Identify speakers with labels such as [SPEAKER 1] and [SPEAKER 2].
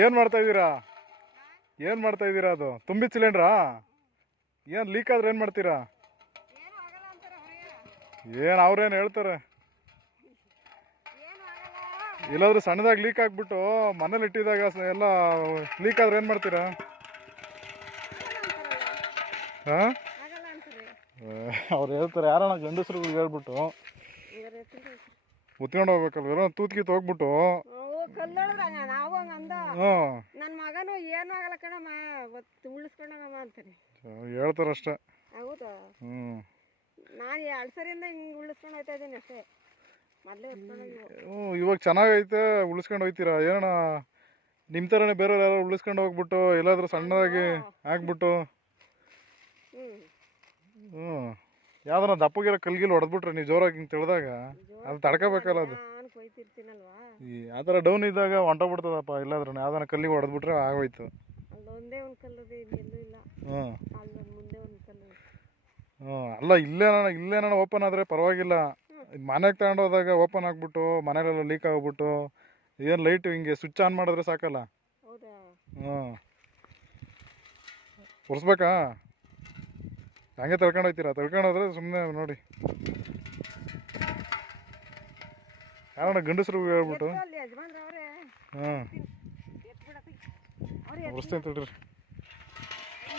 [SPEAKER 1] ಏನು ಮಾಡ್ತಾ ಇದ್ದೀರಾ? ಏನು ಮಾಡ್ತಾ ಇದ್ದೀರಾ ಅದು? ತುಂಬಿ ಸಿಲಿಂಡ್ರಾ ಏನು ಲೀಕ್ ಆದ್ರೆ ಏನು ಮಾಡ್ತೀರಾ?
[SPEAKER 2] ಏನು
[SPEAKER 1] ಅವ್ರೇನು ಹೇಳ್ತಾರೆ? ಇಲ್ಲಾದ್ರೂ ಸಣ್ಣದಾಗಿ ಲೀಕ್ ಆಗ್ಬಿಟ್ಟು ಮನೇಲಿ ಇಟ್ಟಿದಾಗ ಎಲ್ಲ ಲೀಕ್ ಆದ್ರೆ ಏನು ಮಾಡ್ತೀರಾ? ಹಾಂ ಅವ್ರು ಹೇಳ್ತಾರೆ ಯಾರಣ್ಣ ಗಂಡಸ್ರು ಹೇಳ್ಬಿಟ್ಟು? ಉತ್ಕೊಂಡು ಹೋಗ್ಬೇಕಲ್ವ? ತೂತ್ಕಿತ್ತು ತೂತ್ಕಿ ಹೋಗ್ಬಿಟ್ಟು
[SPEAKER 2] ನಾವು
[SPEAKER 1] ಹ್ಞೂ.
[SPEAKER 2] ನನ್ನ ಮಗನು ಏನು ಆಗಲ್ಲ ಕಣಮ್ಮ ಉಳಿಸ್ಕೊಂಡಮ್ಮ ಅಂತಾನೆ.
[SPEAKER 1] ಹೇಳ್ತಾರಷ್ಟೇ.
[SPEAKER 2] ಹೌದಾ?
[SPEAKER 1] ಹ್ಞೂ.
[SPEAKER 2] ನಾನು ಎರಡು ಸರಿಯಿಂದ ಹಿಂಗೆ ಉಳಿಸ್ಕೊಂಡು ಹೋಗ್ತಾ ಇದ್ದೀನಿ ಅಷ್ಟೇ. ಮೊದಲೇ
[SPEAKER 1] ಹ್ಞೂ ಇವಾಗ ಚೆನ್ನಾಗೈತೆ ಉಳಿಸ್ಕೊಂಡು ಹೋಗ್ತೀರಾ ಏನಣ್ಣ ನಿಮ್ಮ ಥರನೇ ಬೇರೆ ಯಾರು ಉಳಿಸ್ಕೊಂಡು ಹೋಗ್ಬಿಟ್ಟು ಎಲ್ಲಾದ್ರೂ ಸಣ್ಣದಾಗಿ ಹಾಕ್ಬಿಟ್ಟು
[SPEAKER 2] ಹ್ಞೂ
[SPEAKER 1] ಹ್ಞೂ. ಯಾವ್ದಾರ ದಪ್ಪಗಿರೋ ಕಲ್ಗಿಲ್ ಹೊಡೆದ್ಬಿಟ್ರೆ ನೀವು ಜೋರಾಗಿ ಹಿಂಗೆ ತಿಳಿದಾಗ ಅದು ತಡ್ಕೋಬೇಕಲ್ಲ ಅದು.
[SPEAKER 2] ಕೊಯ್ತಿರ್ತೀನಲ್ವಾ
[SPEAKER 1] ಈ ಆ ಥರ ಡೌನ್ ಇದ್ದಾಗ ಹೊಂಟೋಗ್ಬಿಡ್ತದಪ್ಪ ಇಲ್ಲಾದ್ರೂ ಯಾವ್ದಾರ ಕಲ್ಲಿಗೆ ಹೊಡೆದ್ಬಿಟ್ರೆ ಆಗೋಯ್ತು.
[SPEAKER 2] ಅಲ್ಲೊಂದೇ ಒಂದು ಕಲ್ಲದೆ ಇನ್ನೆಲ್ಲೂ ಇಲ್ಲ.
[SPEAKER 1] ಹ್ಞೂ.
[SPEAKER 2] ಅಲ್ಲಿ ಮುಂದೆ ಒಂದು ಕಲ್ಲು
[SPEAKER 1] ಹ್ಞೂ ಅಲ್ಲ ಇಲ್ಲೇನ ಇಲ್ಲೇನ ಓಪನ್ ಆದರೆ ಪರವಾಗಿಲ್ಲ. ಮನೆಗೆ ತಗೊಂಡು ಹೋದಾಗ ಓಪನ್ ಆಗ್ಬಿಟ್ಟು ಮನೆಯಲ್ಲೆಲ್ಲ ಲೀಕ್ ಆಗ್ಬಿಟ್ಟು ಏನು ಲೈಟ್ ಹಿಂಗೆ ಸ್ವಿಚ್ ಆನ್ ಮಾಡಿದ್ರೆ ಸಾಕಲ್ಲ.
[SPEAKER 2] ಹೌದಾ?
[SPEAKER 1] ಹ್ಞೂ. ಒರೆಸ್ಬೇಕಾ? ಹಂಗೆ ತಳ್ಕೊಂಡು ಹೋಗ್ತೀರಾ ತಳ್ಕೊಂಡು ಹೋದ್ರೆ ಸುಮ್ಮನೆ ನೋಡಿ. ಯಾರಣ್ಣ ಗಂಡಸರು ಹೇಳ್ಬಿಟ್ಟು?
[SPEAKER 2] ಹ್ಞೂ
[SPEAKER 1] ಹಾಂ
[SPEAKER 2] ಅವ್ರು
[SPEAKER 1] ತಡ್ರಿ